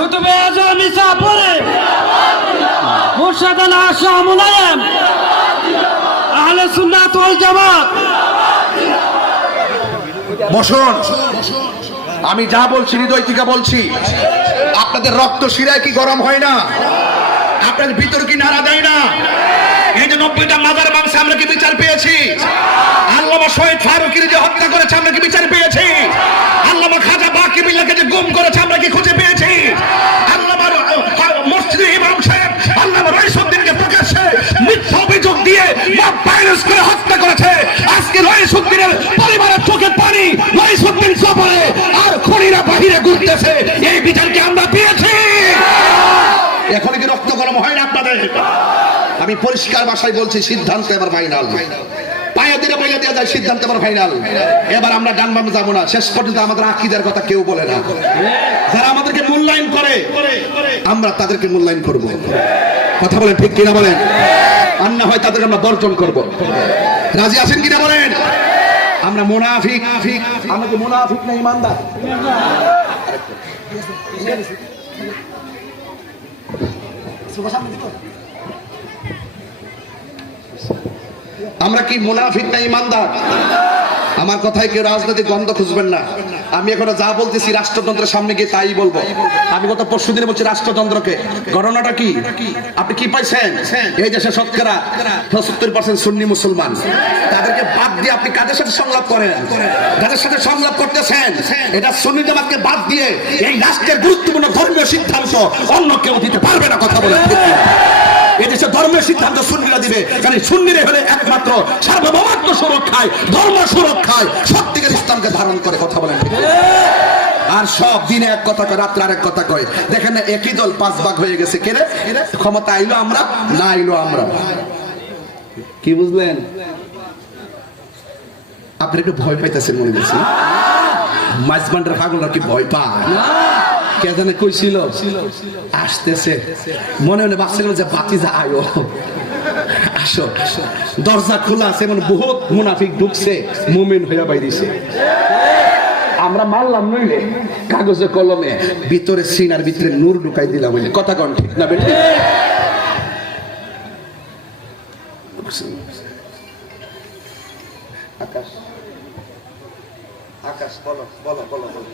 কুতুবে আজম ঈসা পরে মুর্শিদ আলা শাহ মুলায়েম আহলে সুন্নাত ওয়াল জামাত। বসুন, আমি যা বলছি হৃদয় থেকে বলছি। আপনাদের রক্ত শিরায় কি গরম হয় না? আপনাদের ভিতর কি নাড়া দেয় না? এই যে 90টা মাজার মাংসে আমরা কি বিচার পেয়েছি? আল্লামা শহীদ ফারুকীর যে হত্যা করেছে আমরা কি বিচার পেয়েছি? আল্লামা খাজা বাকি বিল্লাহকে যে গুম করেছে আমরা কি খুঁজে পেয়েছি? আল্লামা মসজিদের ইমাম সাহেব আল্লামা রাইসুদ্দিনকে প্রকাশ্যে মিথ্যা অভিযোগ দিয়ে মব ভাইরাস করে হত্যা করেছে। আজকে রাইসুদ্দিনের পরিবারের চোখে পানি, রাইসুদ্দিন কবরে আর খুনিরা বাহিরে ঘুরতেছে। এই বিচার কি আমরা পেয়েছি? এখন কি রক্ত গরম হয় না আপনাদের? আমি পরিষ্কার ভাষায় বলছি, সিদ্ধান্ত এবার ফাইনাল। পায়ে দিলে বলে দেওয়া যায় সিদ্ধান্ত এবার ফাইনাল। এবার আমরা ডান বামে যাবো না। শেষ পর্যন্ত আমাদের আকীদার কথা কেউ বলে না। যারা আমাদেরকে মূল্যায়ন করে আমরা তাদেরকে মূল্যায়ন করব। কথা বলেন ঠিক কিনা বলেন? আর না হয় তাদেরকে আমরা বর্জন করব। রাজি আছেন কিনা বলেন? আমরা মুনাফিক, আমরা কি মুনাফিক না ইমানদার? আমরা কি মুনাফিক না ইমানদার? আমার কথায় কেউ রাজনৈতিক গন্ধ খুঁজবেন না। আমি এখনো যা বলতেছি রাষ্ট্রতন্ত্রের সামনে গিয়ে তাই বলবো। আমি গত পরশু দিনে বলছি রাষ্ট্রতন্ত্রকে। ঘটনাটা কি আপনি কি পাইছেন? এই দেশে শতকরা ৭৫% সুন্নি মুসলমান। তাদেরকে বাদ দিয়ে আপনি কাদের সাথে সংলাপ করেন? যাদের সাথে সংলাপ করতেছেন এটা সুন্নি জামাতকে বাদ দিয়ে এই রাষ্ট্রের গুরুত্বপূর্ণ ধর্মীয় সিদ্ধান্ত অন্য কেউ দিতে পারবে না। কথা বলেন এদেশে ধর্মের সিদ্ধান্ত সুন্নিরা দিবে, কারণ সুন্নিরা হলে একমাত্র সার্বভৌমত্ব সুরক্ষায়, ধর্ম সুরক্ষায় সত্যিকার ইসলামকে ধারণ করে। কথা বলেন আর সব দিনে এক কথা কয়, রাত্রে আরেক কথা কয়। দেখেন না, একই দল 5 ভাগ হয়ে গেছে। কেরে ক্ষমতা আইলো আমরা, না আইলো আমরা। কি বুঝলেন? আপনি একটু ভয় পাইতেছেন মনে করছি। মাঝবান্ডার পাগলরা কি ভয় পায়? কে জানে কইছিল আসতেছে, মনে মনে ভাবছিলাম যে বাতিজা আয়ো, আসো। দরজা খোলা আছে, মানে বহুত মুনাফিক ঢুকছে, মুমিন হইয়া বাইরেছে। আমরা মারলাম নইলে কাগজে কলমে, ভিতরে সিনার ভিতরে নূর ঢুকাই দিলাম। কথা কন ঠিক না বেটি? আকাশ, আকাশ বলো বলো বলো বলো।